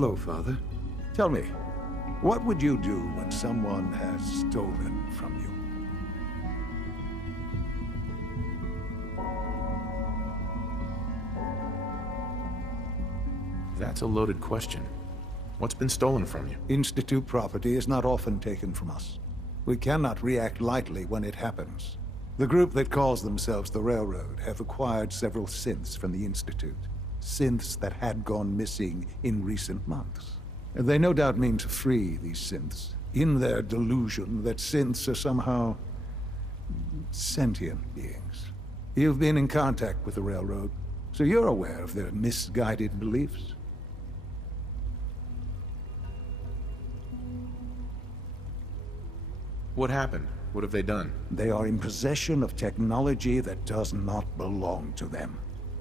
Hello, Father. Tell me, what would you do when someone has stolen from you? That's a loaded question. What's been stolen from you? Institute property is not often taken from us. We cannot react lightly when it happens. The group that calls themselves the Railroad have acquired several synths from the Institute. Synths that had gone missing in recent months. They no doubt mean to free these synths, in their delusion that synths are somehow sentient beings. You've been in contact with the Railroad, so you're aware of their misguided beliefs. What happened? What have they done? They are in possession of technology that does not belong to them.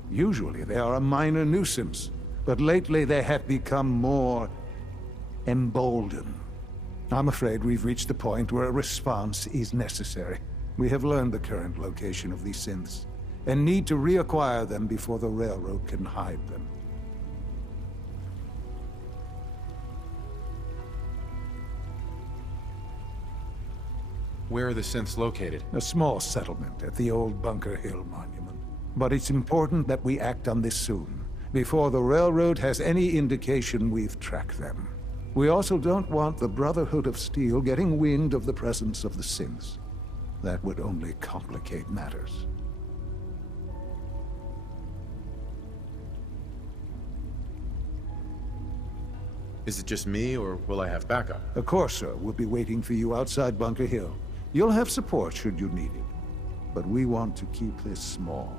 Usually they are a minor nuisance, but lately they have become more emboldened. I'm afraid we've reached the point where a response is necessary. We have learned the current location of these synths, and need to reacquire them before the Railroad can hide them. Where are the synths located? A small settlement at the old Bunker Hill Monument. But it's important that we act on this soon, before the Railroad has any indication we've tracked them. We also don't want the Brotherhood of Steel getting wind of the presence of the synths. That would only complicate matters. Is it just me, or will I have backup? A Corsair will be waiting for you outside Bunker Hill. You'll have support should you need it. But we want to keep this small.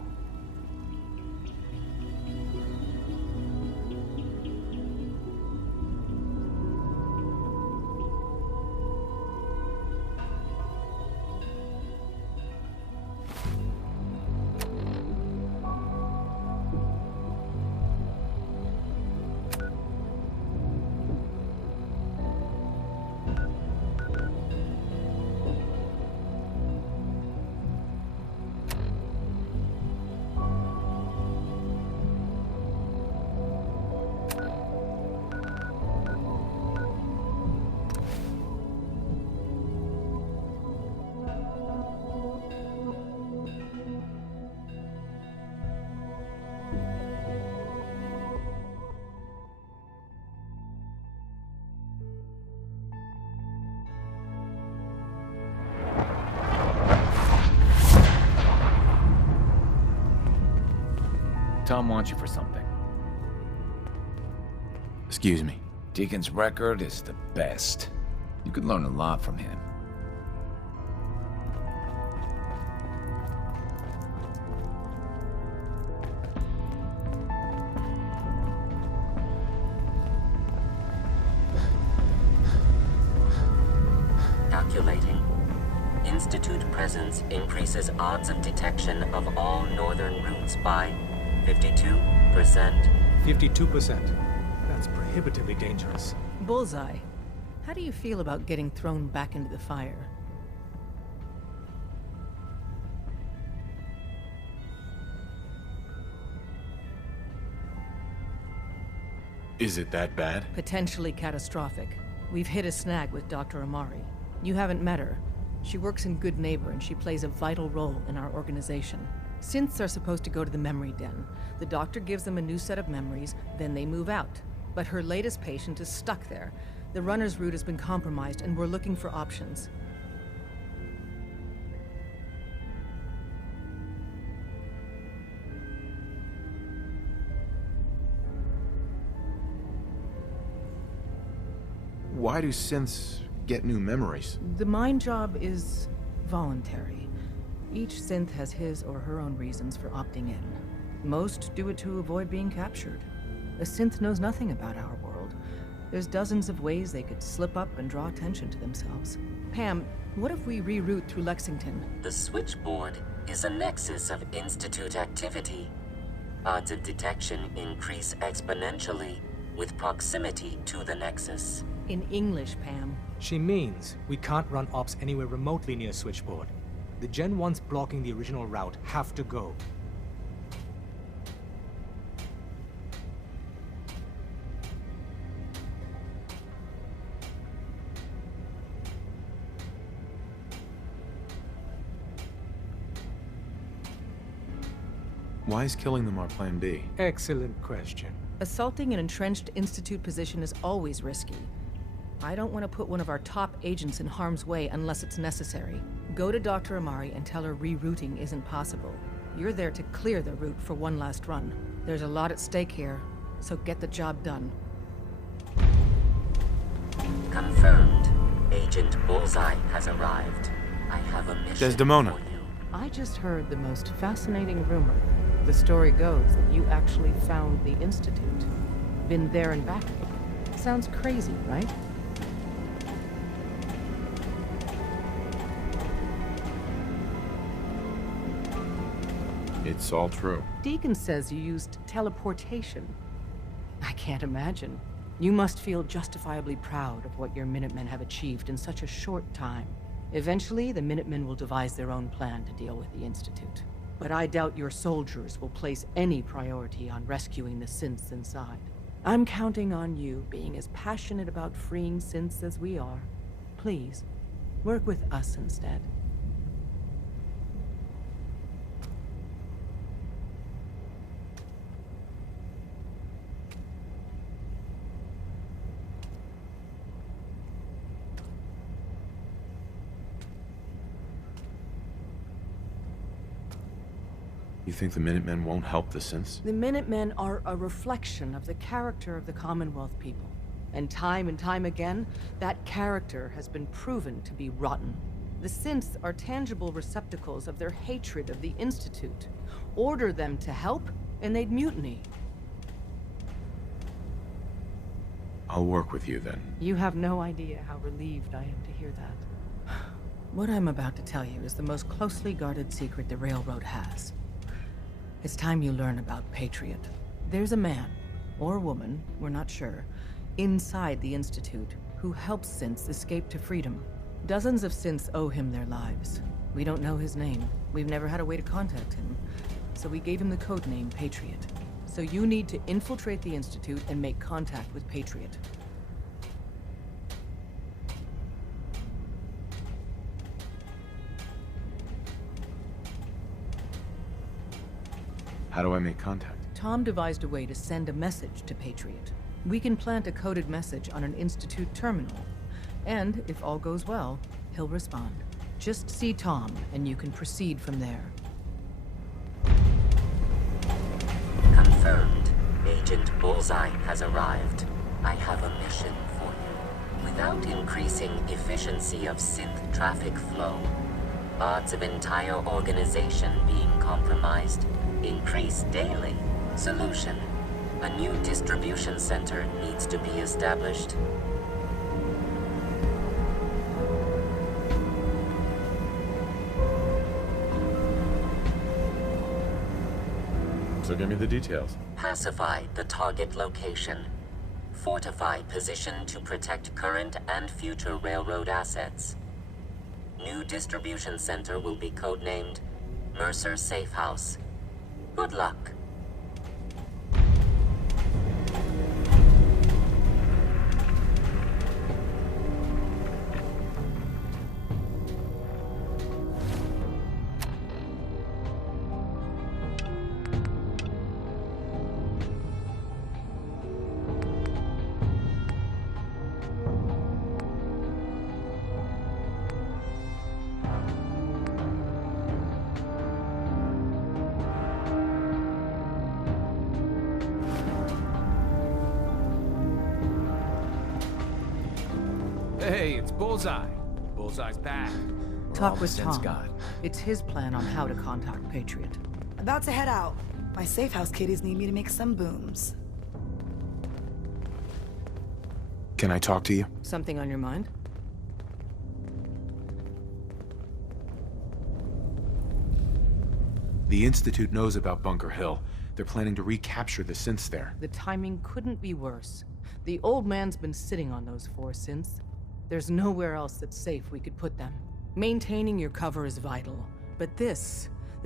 Tom wants you for something. Excuse me. Deacon's record is the best. You could learn a lot from him. Calculating. Institute presence increases odds of detection of all northern routes by 52%. 52%. That's prohibitively dangerous. Bullseye. How do you feel about getting thrown back into the fire? Is it that bad? Potentially catastrophic. We've hit a snag with Dr. Amari. You haven't met her. She works in Good Neighbor and she plays a vital role in our organization. Synths are supposed to go to the memory den. The doctor gives them a new set of memories, then they move out. But her latest patient is stuck there. The runner's route has been compromised and we're looking for options. Why do synths get new memories? The mind job is voluntary. Each synth has his or her own reasons for opting in. Most do it to avoid being captured. A synth knows nothing about our world. There's dozens of ways they could slip up and draw attention to themselves. Pam, what if we reroute through Lexington? The switchboard is a nexus of Institute activity. Odds of detection increase exponentially with proximity to the nexus. In English, Pam. She means we can't run ops anywhere remotely near Switchboard. The Gen 1s blocking the original route have to go. Why is killing them our plan B? Excellent question. Assaulting an entrenched Institute position is always risky. I don't want to put one of our top agents in harm's way unless it's necessary. Go to Dr. Amari and tell her rerouting isn't possible. You're there to clear the route for one last run. There's a lot at stake here, so get the job done. Confirmed. Agent Bullseye has arrived. I have a mission Desdemona. for you. I just heard the most fascinating rumor. The story goes that you actually found the Institute. Been there and back. Sounds crazy, right? It's all true. Deacon says you used teleportation. I can't imagine. You must feel justifiably proud of what your Minutemen have achieved in such a short time. Eventually, the Minutemen will devise their own plan to deal with the Institute. But I doubt your soldiers will place any priority on rescuing the synths inside. I'm counting on you being as passionate about freeing synths as we are. Please, work with us instead. You think the Minutemen won't help the synths? The Minutemen are a reflection of the character of the Commonwealth people. And time again, that character has been proven to be rotten. The synths are tangible receptacles of their hatred of the Institute. Order them to help, and they'd mutiny. I'll work with you then. You have no idea how relieved I am to hear that. What I'm about to tell you is the most closely guarded secret the Railroad has. It's time you learn about Patriot. There's a man, or woman, we're not sure, inside the Institute who helps synths escape to freedom. Dozens of synths owe him their lives. We don't know his name. We've never had a way to contact him. So we gave him the codename Patriot. So you need to infiltrate the Institute and make contact with Patriot. How do I make contact? Tom devised a way to send a message to Patriot. We can plant a coded message on an Institute terminal. And, if all goes well, he'll respond. Just see Tom, and you can proceed from there. Confirmed. Agent Bullseye has arrived. I have a mission for you. Without increasing efficiency of synth traffic flow, odds of entire organization being compromised increase daily. Solution: a new distribution center needs to be established. So give me the details. Pacify the target location. Fortify position to protect current and future railroad assets. New distribution center will be codenamed Mercer Safe House. Good luck. Hey, it's Bullseye. Bullseye's back. Talk with Since Tom. God. It's his plan on how to contact Patriot. About to head out. My safe house kiddies need me to make some booms. Can I talk to you? Something on your mind? The Institute knows about Bunker Hill. They're planning to recapture the synths there. The timing couldn't be worse. The old man's been sitting on those 4 synths. There's nowhere else that's safe we could put them. Maintaining your cover is vital. But the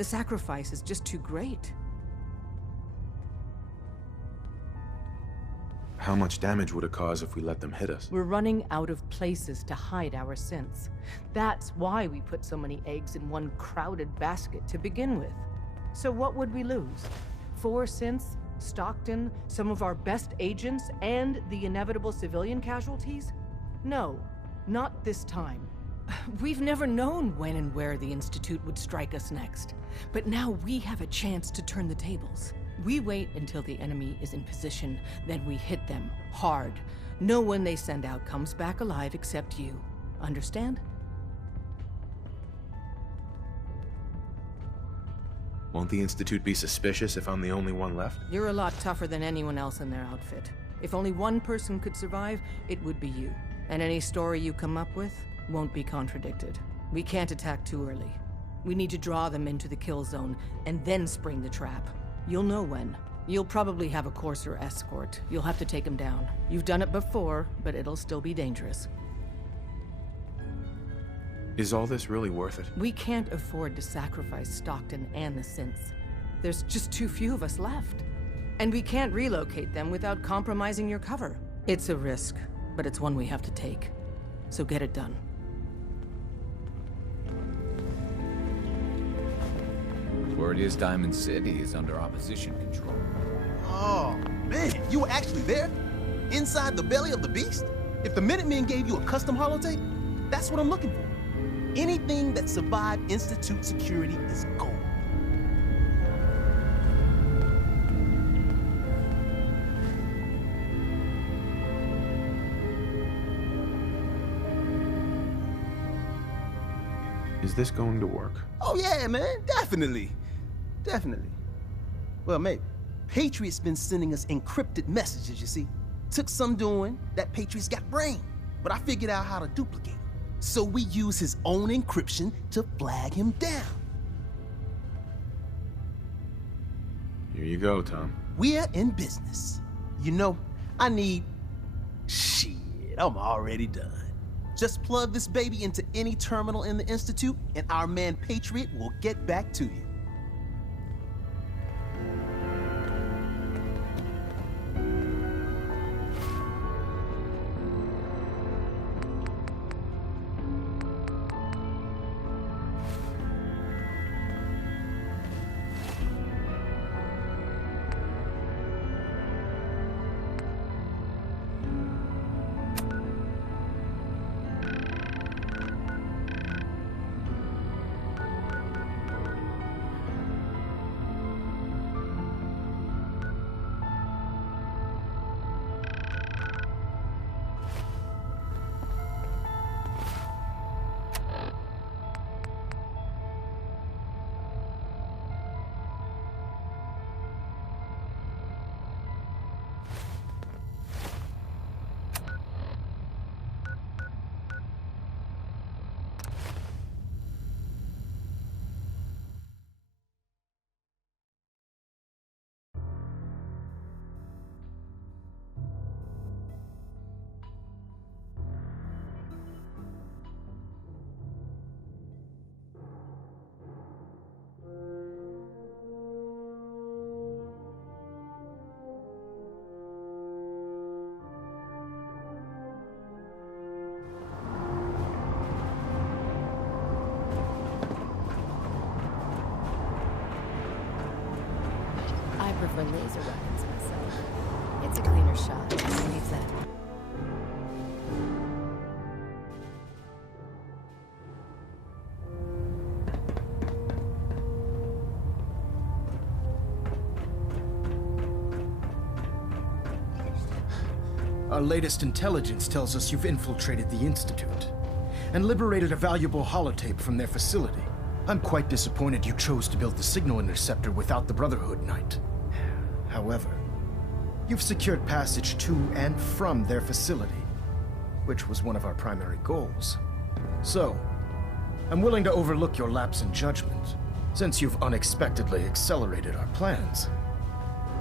sacrifice is just too great. How much damage would it cause if we let them hit us? We're running out of places to hide our synths. That's why we put so many eggs in one crowded basket to begin with. So what would we lose? 4 synths, Stockton, some of our best agents, and the inevitable civilian casualties? No, not this time. We've never known when and where the Institute would strike us next. But now we have a chance to turn the tables. We wait until the enemy is in position, then we hit them hard. No one they send out comes back alive except you. Understand? Won't the Institute be suspicious if I'm the only one left? You're a lot tougher than anyone else in their outfit. If only one person could survive, it would be you. And any story you come up with won't be contradicted. We can't attack too early. We need to draw them into the kill zone, and then spring the trap. You'll know when. You'll probably have a Courser escort. You'll have to take them down. You've done it before, but it'll still be dangerous. Is all this really worth it? We can't afford to sacrifice Stockton and the synths. There's just too few of us left. And we can't relocate them without compromising your cover. It's a risk, but it's one we have to take. So get it done. Word is Diamond City is under opposition control. Oh, man, you were actually there? Inside the belly of the beast? If the Minutemen gave you a custom holotape, that's what I'm looking for. Anything that survived Institute security is gold. Is this going to work? Oh yeah, man, definitely. Definitely. Well, maybe. Patriot's been sending us encrypted messages, you see. Took some doing, that Patriot's got brain. But I figured out how to duplicate it. So we use his own encryption to flag him down. Here you go, Tom. We're in business. You know, I need... Shit, I'm already done. Just plug this baby into any terminal in the Institute, and our man Patriot will get back to you. I prefer laser weapons myself. It's a cleaner shot. Leave that. Our latest intelligence tells us you've infiltrated the Institute and liberated a valuable holotape from their facility. I'm quite disappointed you chose to build the signal interceptor without the Brotherhood Knight. However, you've secured passage to and from their facility, which was one of our primary goals. So, I'm willing to overlook your lapse in judgment, since you've unexpectedly accelerated our plans.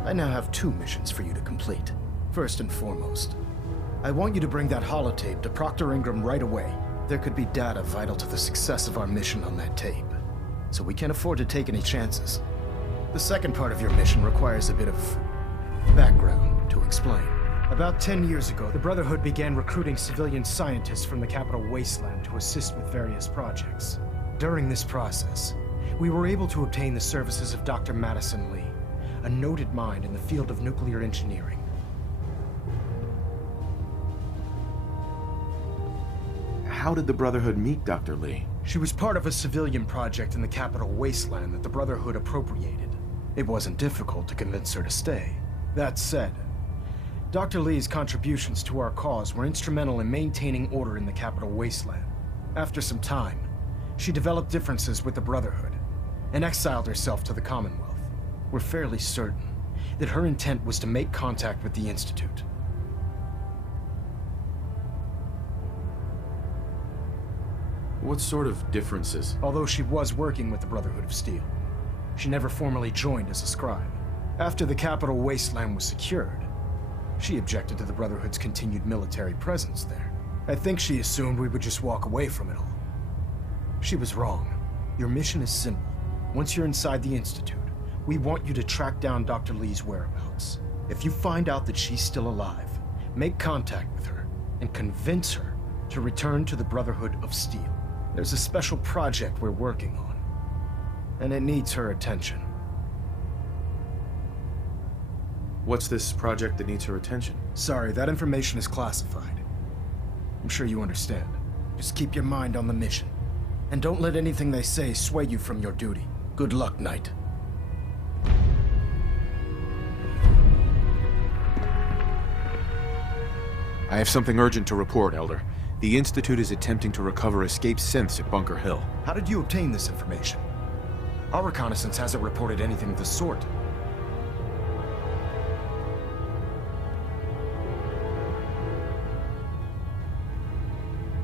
I now have 2 missions for you to complete. First and foremost, I want you to bring that holotape to Proctor Ingram right away. There could be data vital to the success of our mission on that tape, so we can't afford to take any chances. The second part of your mission requires a bit of background to explain. About 10 years ago, the Brotherhood began recruiting civilian scientists from the capital wasteland to assist with various projects. During this process, We were able to obtain the services of Dr. Madison Lee, a noted mind in the field of nuclear engineering. How did the Brotherhood meet Dr. Lee? She was part of a civilian project in the capital wasteland that the Brotherhood appropriated. It wasn't difficult to convince her to stay. That said, Dr. Lee's contributions to our cause were instrumental in maintaining order in the capital wasteland. After some time, she developed differences with the Brotherhood and exiled herself to the Commonwealth. We're fairly certain that her intent was to make contact with the Institute. What sort of differences? Although she was working with the Brotherhood of Steel, she never formally joined as a scribe. After the capital wasteland was secured, she objected to the Brotherhood's continued military presence there. I think she assumed we would just walk away from it all. She was wrong. Your mission is simple. Once you're inside the Institute, we want you to track down Dr. Lee's whereabouts. If you find out that she's still alive, make contact with her and convince her to return to the Brotherhood of Steel. There's a special project we're working on, and it needs her attention. What's this project that needs her attention? Sorry, that information is classified. I'm sure you understand. Just keep your mind on the mission, and don't let anything they say sway you from your duty. Good luck, Knight. I have something urgent to report, Elder. The Institute is attempting to recover escaped synths at Bunker Hill. How did you obtain this information? Our reconnaissance hasn't reported anything of the sort.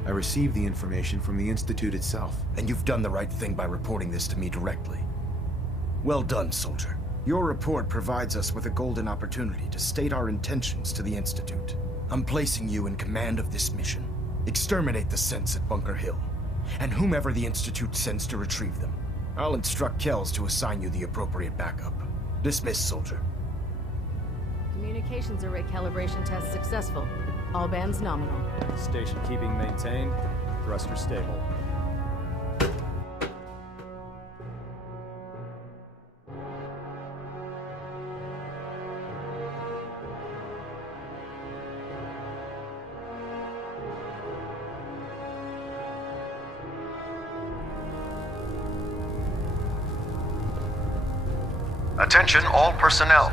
I received the information from the Institute itself. And you've done the right thing by reporting this to me directly. Well done, soldier. Your report provides us with a golden opportunity to state our intentions to the Institute. I'm placing you in command of this mission. Exterminate the synths at Bunker Hill, and whomever the Institute sends to retrieve them. I'll instruct Kells to assign you the appropriate backup. Dismissed, soldier. Communications array calibration test successful. All bands nominal. Station keeping maintained. Thruster stable. Attention all personnel.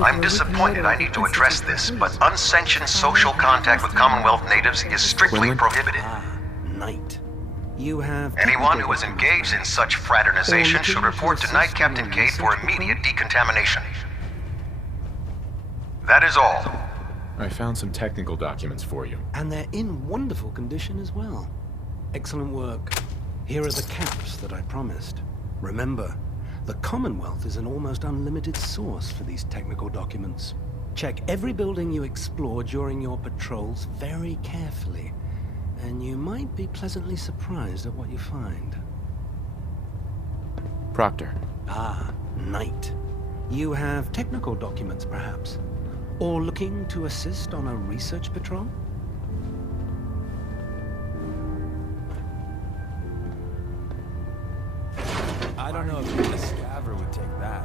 I'm disappointed I need to address this, but unsanctioned social contact with Commonwealth natives is strictly prohibited. Knight. You have... Anyone who is engaged in such fraternization should report to Knight Captain Cade for immediate decontamination. That is all. I found some technical documents for you. And they're in wonderful condition as well. Excellent work. Here are the caps that I promised. Remember, the Commonwealth is an almost unlimited source for these technical documents. Check every building you explore during your patrols very carefully, and you might be pleasantly surprised at what you find. Proctor. Ah, Knight. You have technical documents, perhaps? Or looking to assist on a research patrol? I don't know if a scaver would take that.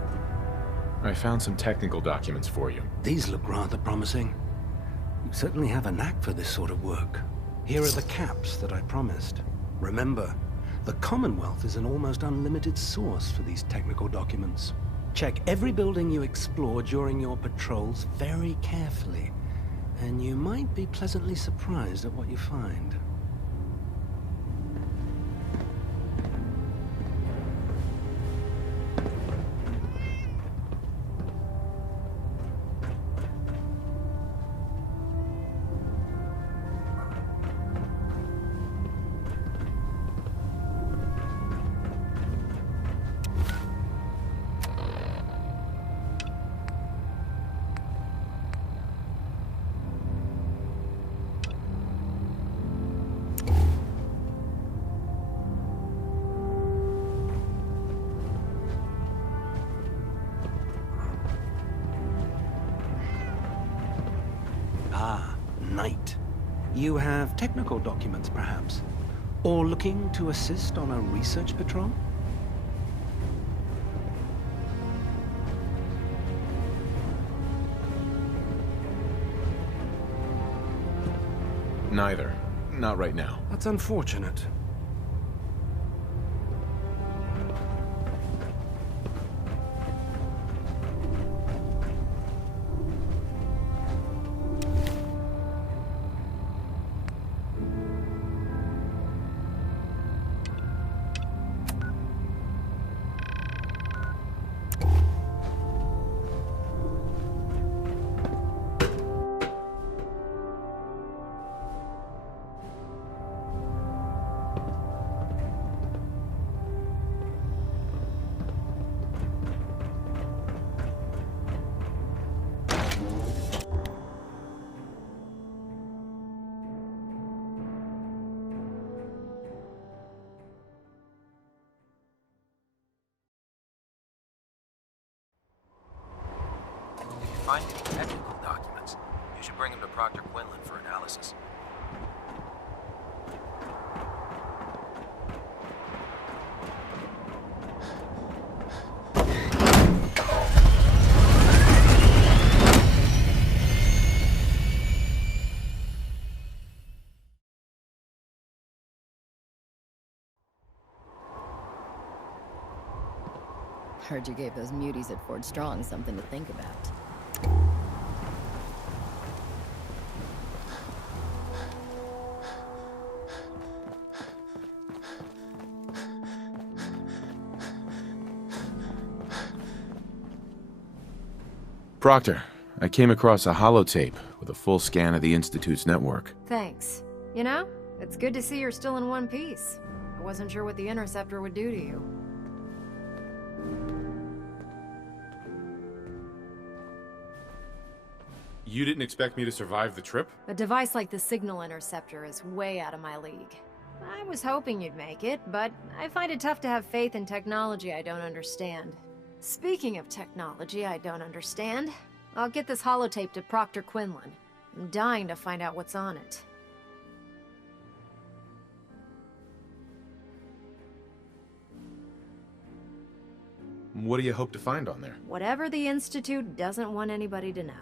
I found some technical documents for you. These look rather promising. You certainly have a knack for this sort of work. Here are the caps that I promised. Remember, the Commonwealth is an almost unlimited source for these technical documents. Check every building you explore during your patrols very carefully, and you might be pleasantly surprised at what you find. Ah, Knight. You have technical documents, perhaps? Or looking to assist on a research patrol? Neither. Not right now. That's unfortunate. Find any technical documents. You should bring them to Proctor Quinlan for analysis. Heard you gave those muties at Fort Strong something to think about. Proctor, I came across a holotape with a full scan of the Institute's network. Thanks. You know, it's good to see you're still in one piece. I wasn't sure what the Interceptor would do to you. You didn't expect me to survive the trip? A device like the Signal Interceptor is way out of my league. I was hoping you'd make it, but I find it tough to have faith in technology I don't understand. Speaking of technology I don't understand, I'll get this holotape to Proctor Quinlan. I'm dying to find out what's on it. What do you hope to find on there? Whatever the Institute doesn't want anybody to know.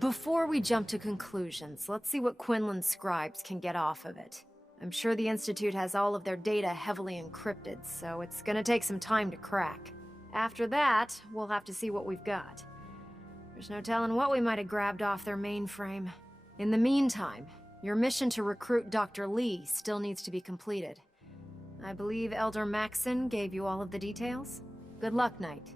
Before we jump to conclusions, let's see what Quinlan's scribes can get off of it. I'm sure the Institute has all of their data heavily encrypted, so it's gonna take some time to crack. After that, we'll have to see what we've got. There's no telling what we might have grabbed off their mainframe. In the meantime, your mission to recruit Dr. Lee still needs to be completed. I believe Elder Maxson gave you all of the details? Good luck, Knight.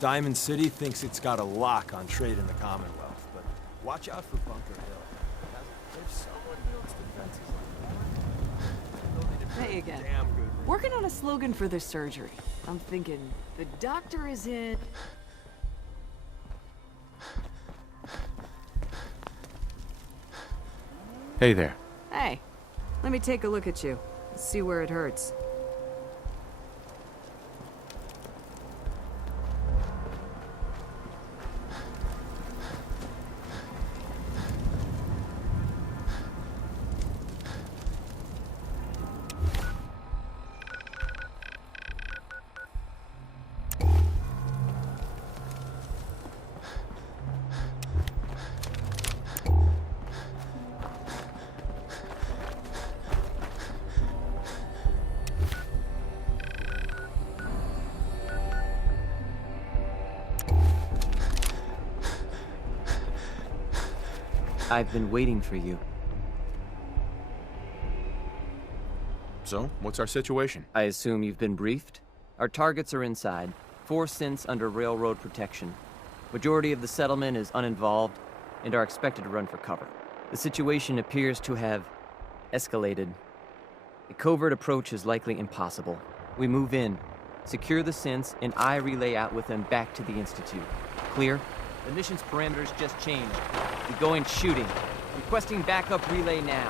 Diamond City thinks it's got a lock on trade in the Commonwealth, but watch out for Bunker Hill. If someone builds defenses like that, they'll need to Hey again. Working on a slogan for this surgery. I'm thinking, the doctor is in... Hey there. Hey, let me take a look at you. See where it hurts. I've been waiting for you. So, what's our situation? I assume you've been briefed? Our targets are inside. 4 synths under railroad protection. Majority of the settlement is uninvolved and are expected to run for cover. The situation appears to have escalated. A covert approach is likely impossible. We move in, secure the synths, and I relay out with them back to the Institute. Clear? The mission's parameters just changed. We go in shooting. Requesting backup relay now.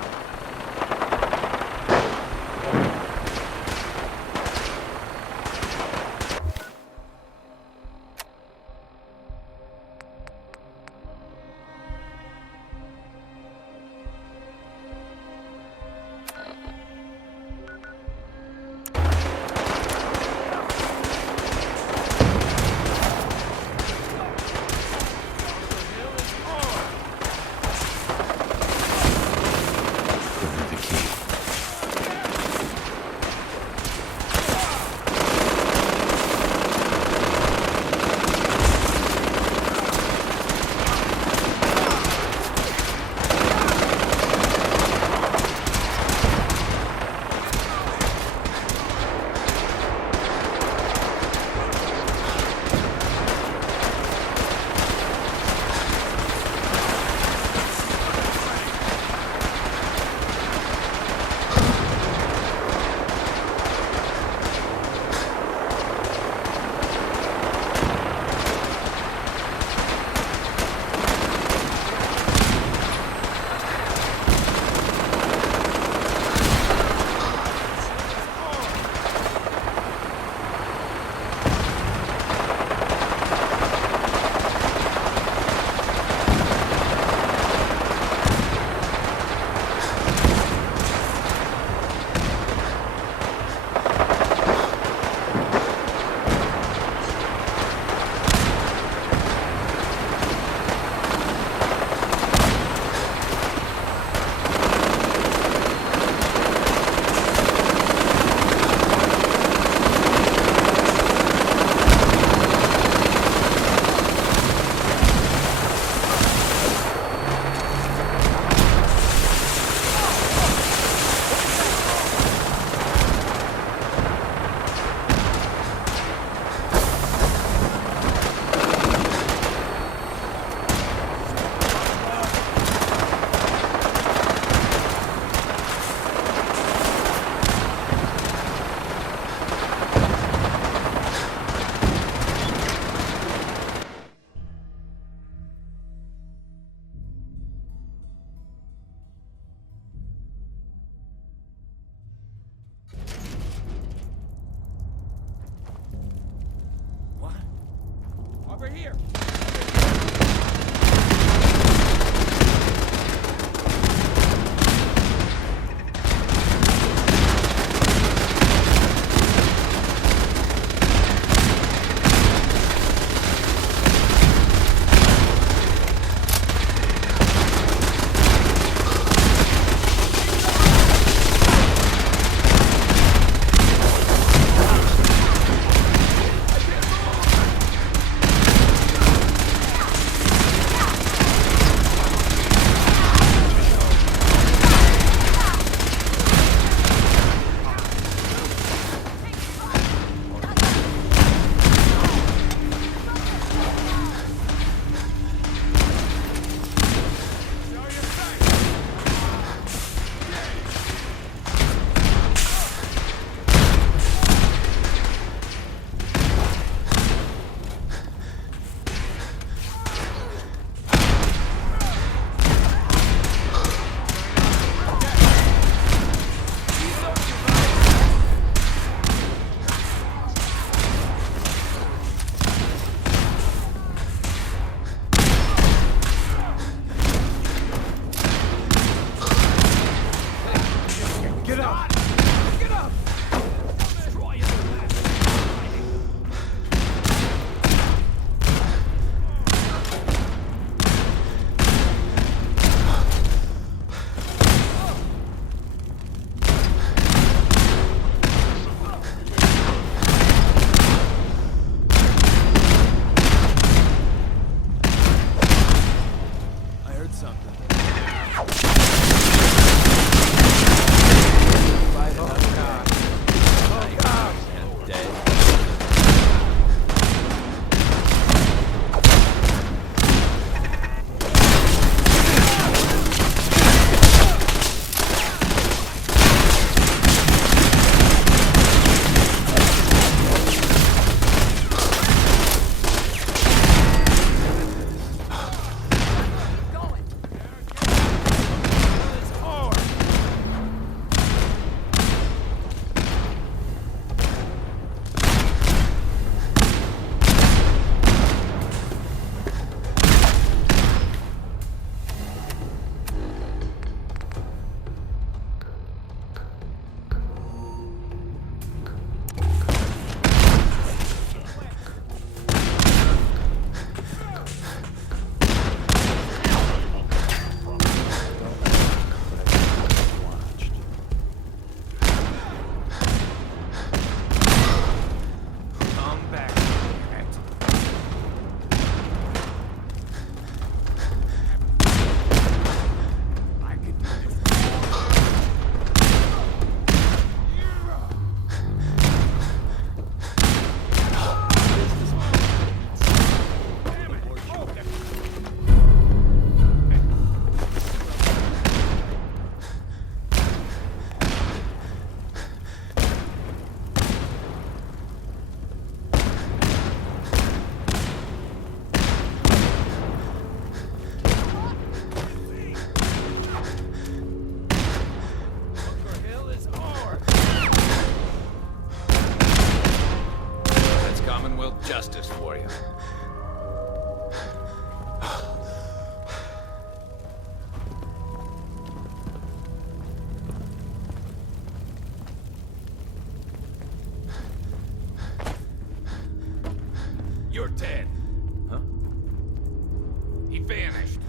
He vanished.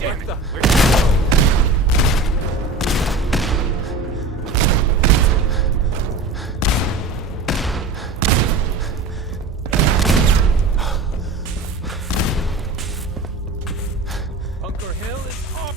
Damn it. Bunker Hill is off.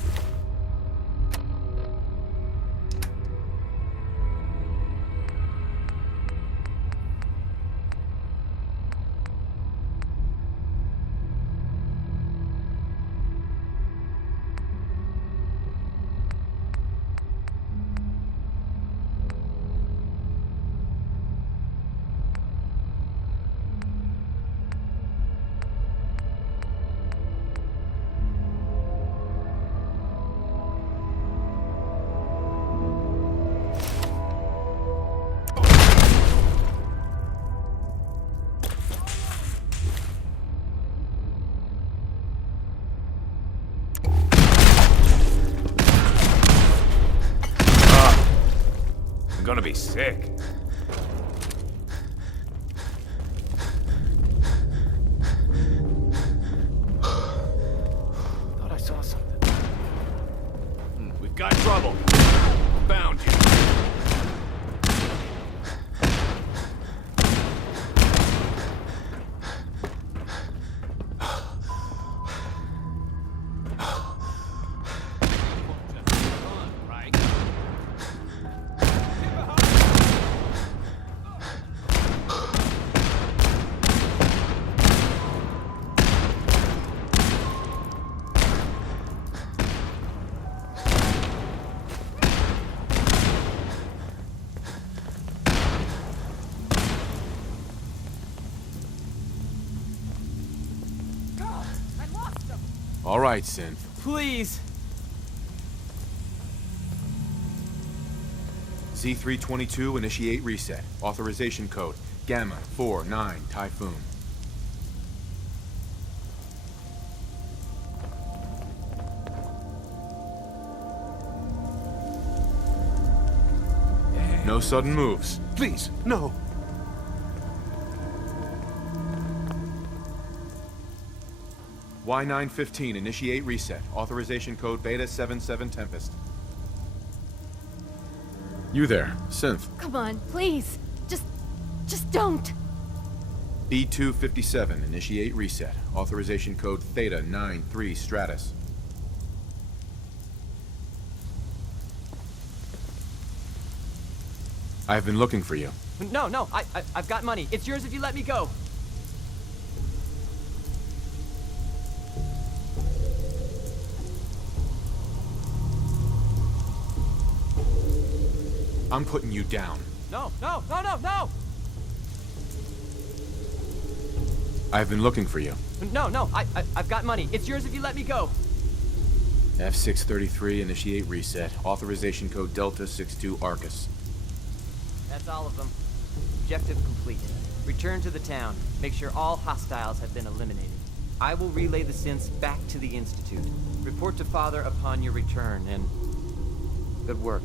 I'm gonna be sick. Thought I saw something. We've got trouble. Found you. All right, Synth. Please! Z322, initiate reset. Authorization code, Gamma 49 Typhoon. No sudden moves. Please, no. Y915, initiate reset. Authorization code Beta 77 Tempest. You there, Synth. Come on, please. Just don't. B257, initiate reset. Authorization code Theta 93 Stratus. I've been looking for you. No, I've got money. It's yours if you let me go. I'm putting you down. No! I've been looking for you. No, I've got money. It's yours if you let me go. F633, initiate reset. Authorization code Delta 62 Arcus. That's all of them. Objective complete. Return to the town. Make sure all hostiles have been eliminated. I will relay the synths back to the Institute. Report to Father upon your return, and good work.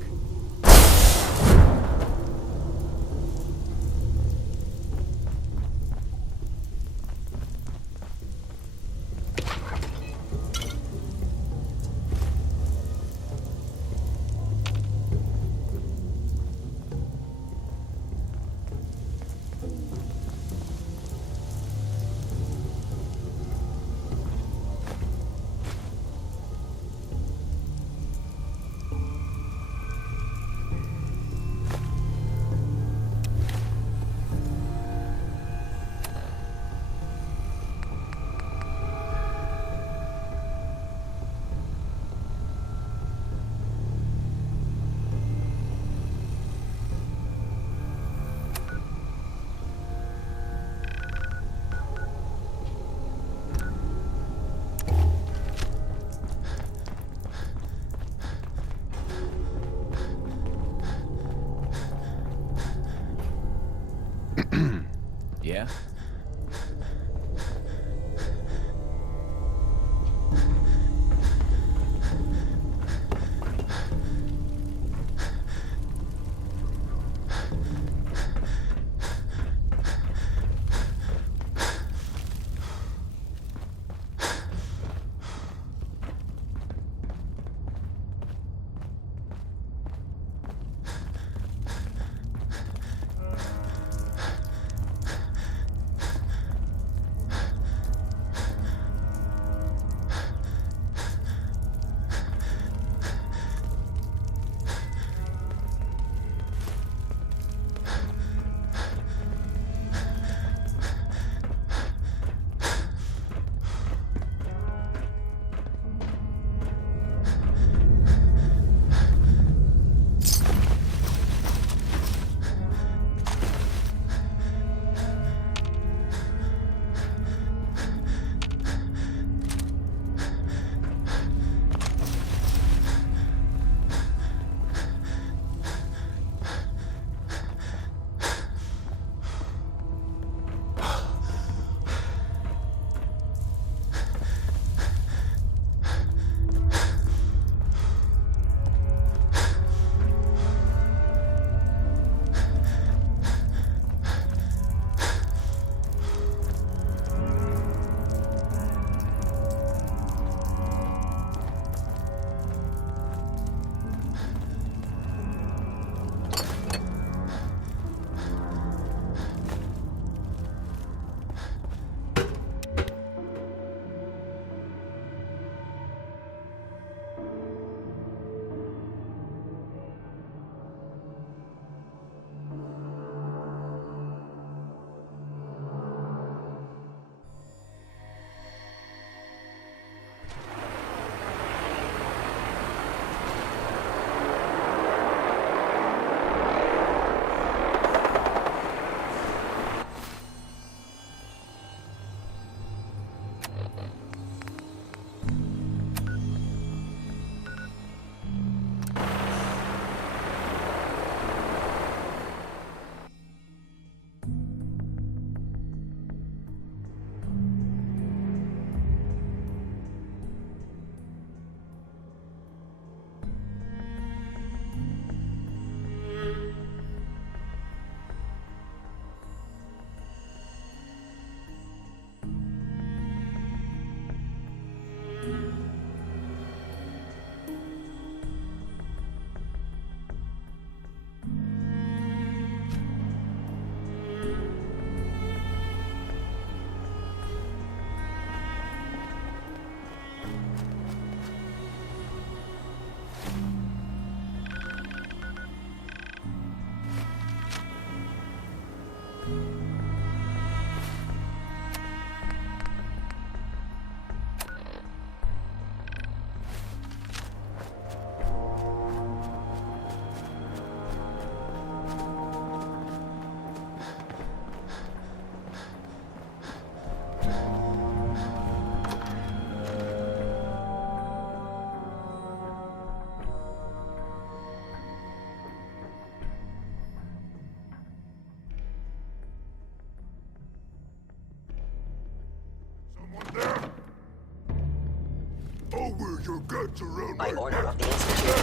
By order of the Institute.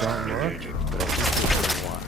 Don't work, but I think it's one.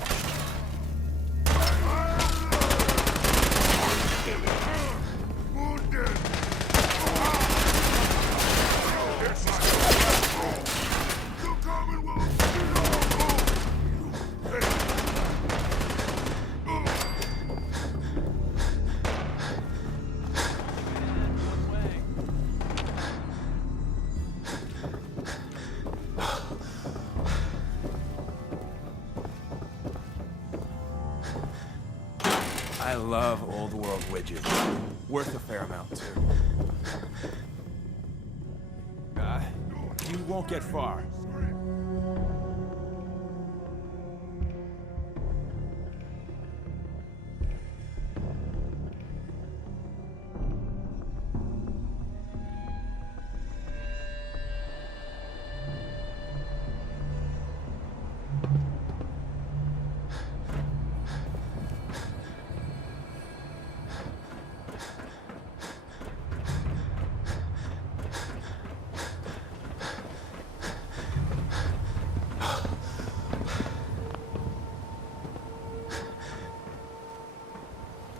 I love old world widgets. Worth a fair amount, too. You won't get far.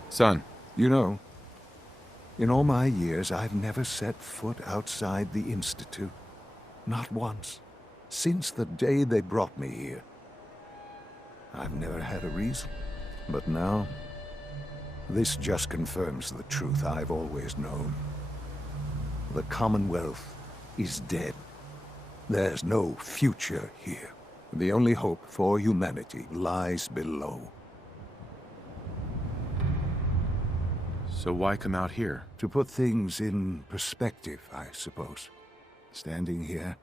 Son. You know, in all my years, I've never set foot outside the Institute. Not once. Since the day they brought me here. I've never had a reason. But now, this just confirms the truth I've always known. The Commonwealth is dead. There's no future here. The only hope for humanity lies below. So why come out here? To put things in perspective, I suppose. Standing here,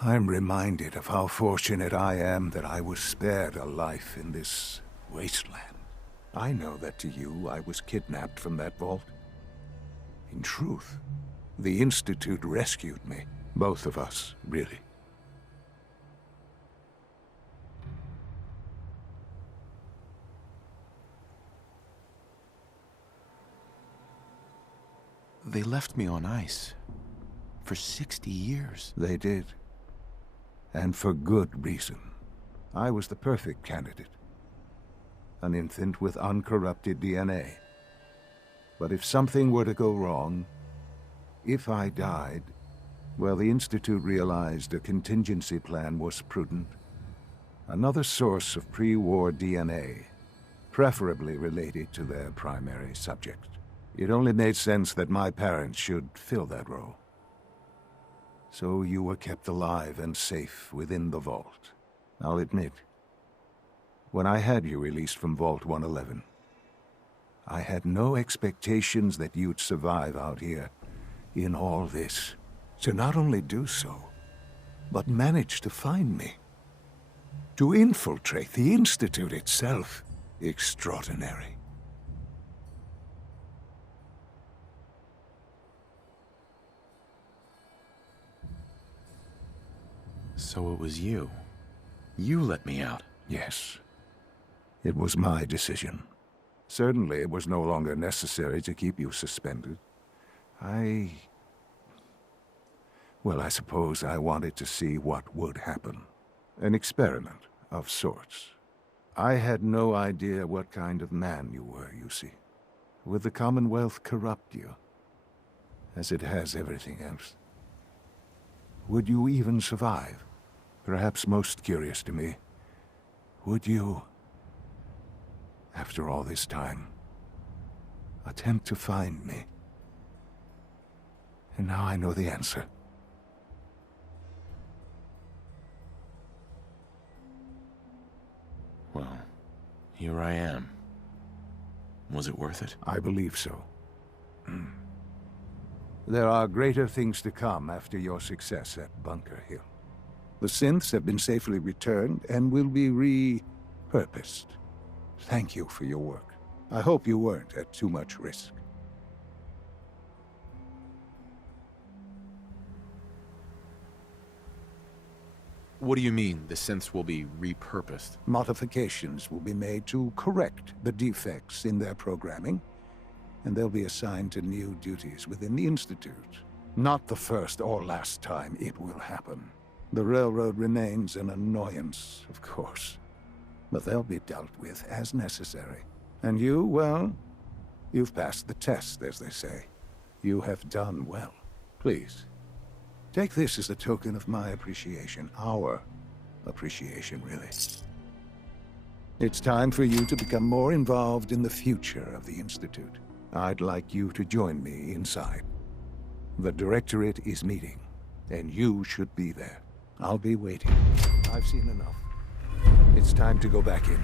I'm reminded of how fortunate I am that I was spared a life in this wasteland. I know that to you, I was kidnapped from that vault. In truth, the Institute rescued me. Both of us, really. They left me on ice. For 60 years. They did. And for good reason. I was the perfect candidate. An infant with uncorrupted DNA. But if something were to go wrong, if I died, well, the Institute realized a contingency plan was prudent. Another source of pre-war DNA, preferably related to their primary subject. It only made sense that my parents should fill that role. So you were kept alive and safe within the vault. I'll admit, when I had you released from Vault 111, I had no expectations that you'd survive out here in all this. To not only do so, but manage to find me. To infiltrate the Institute itself. Extraordinary. So it was you. You let me out. Yes. It was my decision. Certainly it was no longer necessary to keep you suspended. Well, I suppose I wanted to see what would happen. An experiment of sorts. I had no idea what kind of man you were, you see. Would the Commonwealth corrupt you? As it has everything else? Would you even survive? Perhaps most curious to me, would you, after all this time, attempt to find me? And now I know the answer. Well, here I am. Was it worth it? I believe so. There are greater things to come after your success at Bunker Hill. The synths have been safely returned and will be repurposed. Thank you for your work. I hope you weren't at too much risk. What do you mean, the synths will be repurposed? Modifications will be made to correct the defects in their programming, and they'll be assigned to new duties within the Institute. Not the first or last time it will happen. The railroad remains an annoyance, of course. But they'll be dealt with as necessary. And you, well, you've passed the test, as they say. You have done well. Please, take this as a token of my appreciation. Our appreciation, really. It's time for you to become more involved in the future of the Institute. I'd like you to join me inside. The Directorate is meeting, and you should be there. I'll be waiting. I've seen enough. It's time to go back in.